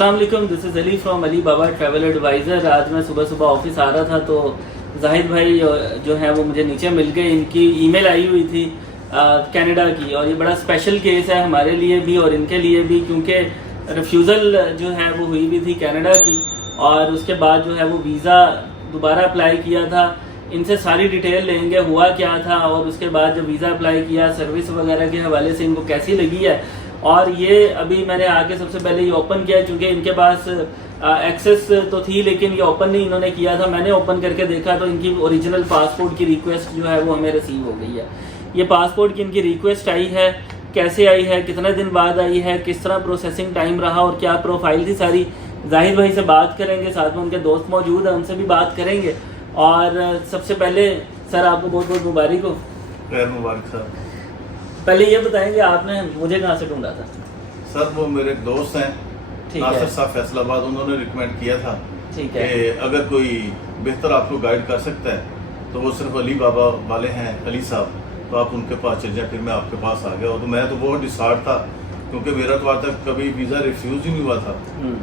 السلام علیکم, دس از علی فرام علی بابا ٹریول ایڈوائزر. آج میں صبح صبح آفس آ رہا تھا تو زاہد بھائی جو ہیں وہ مجھے نیچے مل گئے. ان کی ای میل آئی ہوئی تھی کینیڈا کی, اور یہ بڑا اسپیشل کیس ہے ہمارے لیے بھی اور ان کے لیے بھی, کیونکہ ریفیوزل جو ہے وہ ہوئی بھی تھی کینیڈا کی, اور اس کے بعد جو ہے وہ ویزا دوبارہ اپلائی کیا تھا. ان سے ساری ڈیٹیل لیں گے ہوا کیا تھا, اور اس کے بعد جب ویزا اپلائی کیا سروس وغیرہ کے حوالے سے ان کو کیسی لگی ہے. اور یہ ابھی میں نے آ کے سب سے پہلے یہ اوپن کیا کیونکہ ان کے پاس ایکسیس تو تھی لیکن یہ اوپن نہیں انہوں نے کیا تھا. میں نے اوپن کر کے دیکھا تو ان کی اوریجنل پاسپورٹ کی ریکویسٹ جو ہے وہ ہمیں ریسیو ہو گئی ہے. یہ پاسپورٹ کی ان کی ریکویسٹ آئی ہے, کیسے آئی ہے, کتنے دن بعد آئی ہے, کس طرح پروسیسنگ ٹائم رہا اور کیا پروفائل تھی, ساری زاہد بھائی سے بات کریں گے. ساتھ میں ان کے دوست موجود ہیں, ان سے بھی بات کریں گے. اور سب سے پہلے سر آپ کو بہت بہت مبارک ہو. خیر مبارک صاحب. پہلے یہ بتائیں کہ آپ نے مجھے کہاں سے ڈھونڈا تھا؟ سر وہ میرے ایک دوست ہیں ناصر صاحب فیصل آباد, انہوں نے ریکمینڈ کیا تھا کہ اگر کوئی بہتر آپ کو گائیڈ کر سکتا ہے تو وہ صرف علی بابا والے ہیں, علی صاحب, تو آپ ان کے پاس چل جائیں. پھر میں آپ کے پاس آ گیا, اور میں تو بہت ڈسہارٹ تھا کیونکہ میرا تو آج تک کبھی ویزا ریفیوز ہی نہیں ہوا تھا.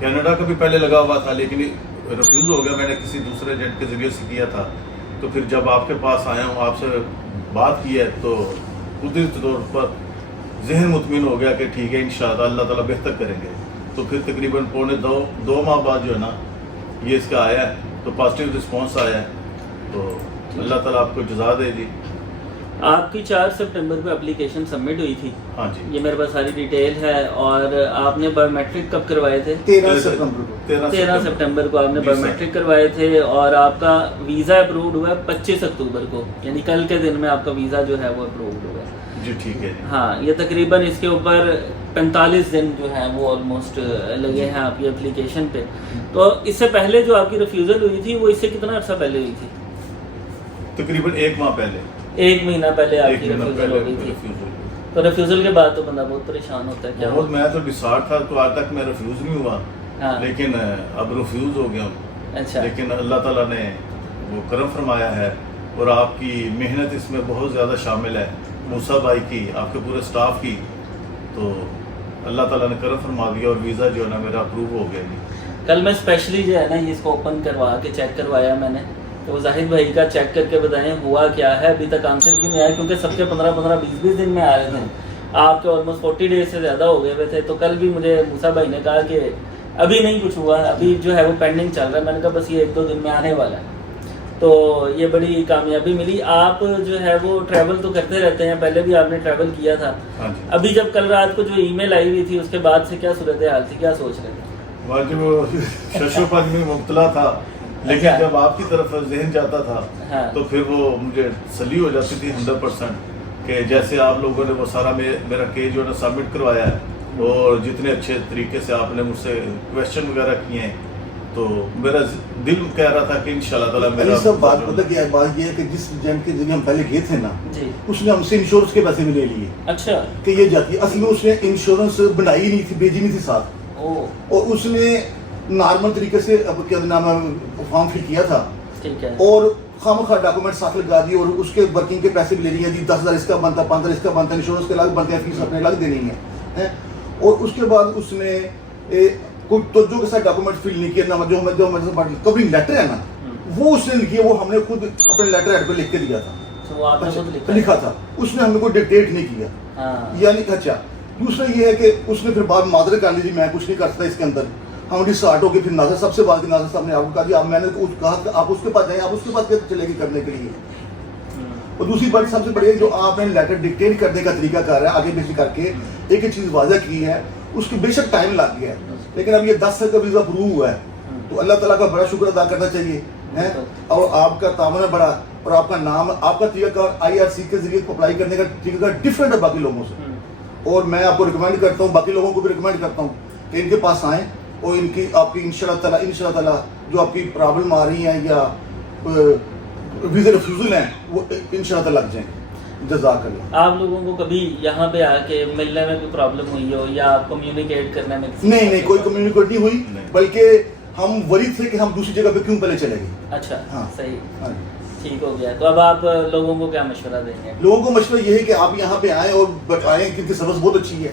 کینیڈا کا بھی پہلے لگا ہوا تھا لیکن ریفیوز ہو گیا, میں نے کسی دوسرے ایجنٹ کے ذریعے سے کیا تھا. تو پھر جب آپ کے پاس آیا ہوں, آپ سے بات کی ہے, تو قدرتی طور پر ذہن مطمئن ہو گیا کہ ٹھیک ہے انشاءاللہ اللہ تعالیٰ بہتر کریں گے. تو پھر تقریباً پونے دو ماہ بعد جو ہے نا یہ اس کا آیا ہے, تو پازیٹیو رسپانس آیا ہے. تو اللہ تعالیٰ آپ کو جزا دے جی. آپ کی 4 سپٹمبر کو اپلیکیشن سبمٹ ہوئی تھی. ہاں جی, یہ میرے پاس ساری ڈیٹیل ہے. اور آپ نے بایو میٹرک کب کروائے تھے؟ 13 سپٹمبر کو آپ نے بایو میٹرک کروائے تھے, اور آپ کا ویزا اپرووڈ ہوا ہے 25 اکتوبر کو, یعنی کل کے دن میں آپ کا ویزا جو ہے وہ اپرووڈ ہوا ہے. جی ٹھیک ہے. ہاں, یہ تقریباً اس کے اوپر 45 دن جو ہیں وہ آلموسٹ لگے ہیں آپ کی اپلیکیشن پہ. تو اس سے پہلے جو آپ کی ریفیوزل ہوئی تھی وہ اس سے کتنا عرصہ پہلے ہوئی تھی؟ تقریباً 1 ماہ پہلے. 1 مہینہ پہلے آپ کی ریفیوزل ہو گئی تھی. تو ریفیوزل کے بعد تو بندہ بہت پریشان ہوتا ہے. کیا بہت, میں تو ڈسہارٹ تھا, تو آج تک میں ریفیوز نہیں ہوا, لیکن اب ریفیوز ہو گیا ہوں. اچھا, لیکن اللہ تعالیٰ نے وہ کرم فرمایا ہے, اور آپ کی محنت اس میں بہت زیادہ شامل ہے, موسیٰ بھائی کی, آپ کے پورے سٹاف کی. تو اللہ تعالیٰ نے کرم فرما دیا اور ویزا جو ہے نا میرا اپروو ہو گیا. کل میں اسپیشلی جو ہے نا اس کو اوپن کروا کے چیک کروایا میں نے, تو زاہد بھائی کا چیک کر کے بتائیں ہوا کیا ہے. ابھی تک آنسر کیوں نہیں آیا, کیونکہ سب کے 15-20 دن میں آ رہے تھے, آپ کے آلموسٹ 40 ڈیز سے زیادہ ہو گئے ہوئے تھے. تو کل بھی مجھے موسیٰ بھائی نے کہا کہ ابھی نہیں کچھ ہوا, ابھی جو ہے وہ پینڈنگ چل رہا ہے. میں نے کہا بس یہ 1-2 دن میں آنے والا ہے. تو یہ بڑی کامیابی ملی. آپ جو ہے وہ ٹریول تو کرتے رہتے ہیں, پہلے بھی آپ نے ٹریول کیا تھا. ابھی جب کل رات کو جو ای میل آئی ہوئی تھی اس کے بعد سے کیا صورتحال تھی, کیا سوچ رہے تھے؟ واجب ششوپت میں مبتلا تھا, لیکن جب آپ کی طرف ذہن جاتا تھا تو پھر وہ مجھے تسلی ہو جاتی تھی 100% کہ جیسے آپ لوگوں نے وہ سارا میرا کیس جو ہے نا سبمٹ کروایا ہے, اور جتنے اچھے طریقے سے آپ نے مجھ سے کویشچن وغیرہ کیے ہیں, تو میرا دل کہہ رہا تھا کہ انشاءاللہ تعالیٰ میرا سب بات پتہ کیا ہے. بات یہ ہے کہ جس ایجنٹ کے ذریعے ہم پہلے گئے تھے نا, اس نے ہم سے انشورنس کے پیسے بھی لے لیے. اچھا, کہ یہ جاتی اصل میں اس نے انشورنس بنائی نہیں تھی, بھیجی نہیں تھی ساتھ, اور اس نے نارمل طریقے سے اب کیا نام ہے فارم فل کیا تھا, اور خامخواہ ڈاکومنٹ ساتھ لگا دی, اور اس کے ورکنگ کے پیسے بھی لے لیے. 10,000 اس کا بنتا, 15 اس کا بنتا, انشورنس کے الگ بنتے ہیں, فیس اپنے الگ دینی ہے. اور اس کے بعد اس نے کوئی توجہ کے ساتھ ڈاکومنٹ فل نہیں کیا. جو ہمارے کورنگ لیٹر ہے نا وہ اس نے لکھی ہے, وہ ہم نے خود اپنے لیٹر ہیڈ پہ لکھ کے دیا تھا, لکھا تھا اس نے, ہم نے کوئی ڈکٹیٹ نہیں کیا. یعنی اچھا, دوسرا یہ ہے کہ اس نے پھر بعد معذرت کر لی جی میں کچھ نہیں کر سکتا اس کے اندر. ہم ڈسہارٹ ہو کے پھر ناظر صاحب سے بات کی, ناظر صاحب نے آپ کو کہا جی میں نے کہا کہ آپ اس کے پاس جائیں, آپ اس کے پاس کیسے چلے گی کرنے کے لیے. اور دوسری بات سب سے بڑی ہے جو آپ نے لیٹر ڈکٹیٹ کرنے کا طریقہ کر رہا ہے آگے پیچھے کر کے ایک چیز واضح کی ہے, اس کی بے شک ٹائم لگ گیا ہے, لیکن اب یہ 10 سال کا ویزا اپروو ہوا ہے, تو اللہ تعالیٰ کا بڑا شکر ادا کرنا چاہیے. اور آپ کا تعاون ہے بڑا, اور آپ کا نام, آپ کا طریقہ کار IRC کے ذریعے اپلائی کرنے کا طریقہ کار ڈفرینٹ ہے باقی لوگوں سے. اور میں آپ کو ریکمینڈ کرتا ہوں, باقی لوگوں کو بھی ریکمینڈ کرتا ہوں کہ ان کے پاس آئیں, اور ان کی آپ کی انشاءاللہ تعالیٰ جو آپ کی پرابلم آ رہی ہیں یا ویزا ریفیوزل ہیں وہ انشاءاللہ لگ جائیں. جزاک اللہ. آپ لوگوں کو کبھی یہاں پہ آ کے ملنے میں کوئی پرابلم ہوئی ہو یا کمیونیکیٹ کرنے میں؟ نہیں, کوئی کمیونیکیٹ نہیں ہوئی, بلکہ ہم ورید تھے کہ ہم دوسری جگہ پہ کیوں پہلے چلے گئے. اچھا, ہاں صحیح, ٹھیک ہو گیا. تو اب آپ لوگوں کو کیا مشورہ دیں گے؟ لوگوں کو مشورہ یہ ہے کہ آپ یہاں پہ آئیں, اور آئیں کیونکہ سروس بہت اچھی ہے,